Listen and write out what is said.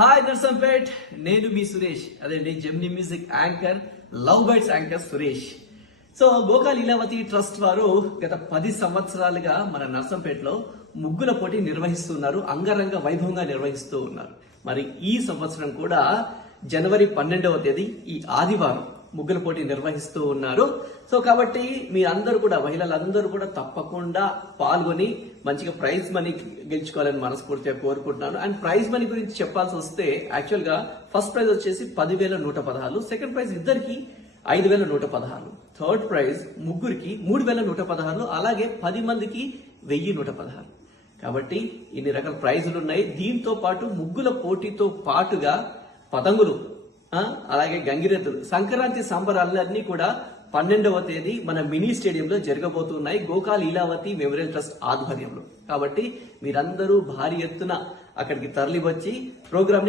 Hi Narsampet నేను మీ సురేష్. అదేంటి? Gemini music anchor love bites anchor Suresh. So Gokal Leelavati trust వారు గత పది సంవత్సరాలుగా మన నర్సంపేటలో ముగ్గుల పోటీ నిర్వహిస్తున్నారు. అంగరంగ వైభవంగా నిర్వహిస్తూ ఉన్నారు. మరి ఈ సంవత్సరం కూడా జనవరి పన్నెండవ తేదీ ఈ ఆదివారం. ముగ్గుల పోటీ నిర్వహిస్తూ ఉన్నారు. సో కాబట్టి మీ అందరూ కూడా మహిళలందరూ కూడా తప్పకుండా పాల్గొని మంచిగా ప్రైజ్ మనీ గెలుచుకోవాలని మనస్ఫూర్తిగా కోరుకుంటున్నాను. అండ్ ప్రైజ్ మనీ గురించి చెప్పాల్సి వస్తే యాక్చువల్గా ఫస్ట్ ప్రైజ్ వచ్చేసి పదివేల నూట పదహారు సెకండ్ ప్రైజ్ ఇద్దరికి ఐదు వేల నూట పదహారు థర్డ్ ప్రైజ్ ముగ్గురికి మూడు వేల నూట పదహారు అలాగే పది మందికి వెయ్యి నూట పదహారు. కాబట్టి ఇన్ని రకాల ప్రైజులు ఉన్నాయి. దీంతో పాటు ముగ్గుల పోటీతో పాటుగా పతంగులు అలాగే గంగిరెద్దులు సంక్రాంతి సంబరాలన్నీ కూడా పన్నెండవ తేదీ మన మినీ స్టేడియంలో జరగబోతున్నాయి. గోకా లీలావతి మెమోరియల్ ట్రస్ట్ ఆధ్వర్యంలో. కాబట్టి మీరందరూ భారీ ఎత్తున అక్కడికి తరలివచ్చి ప్రోగ్రామ్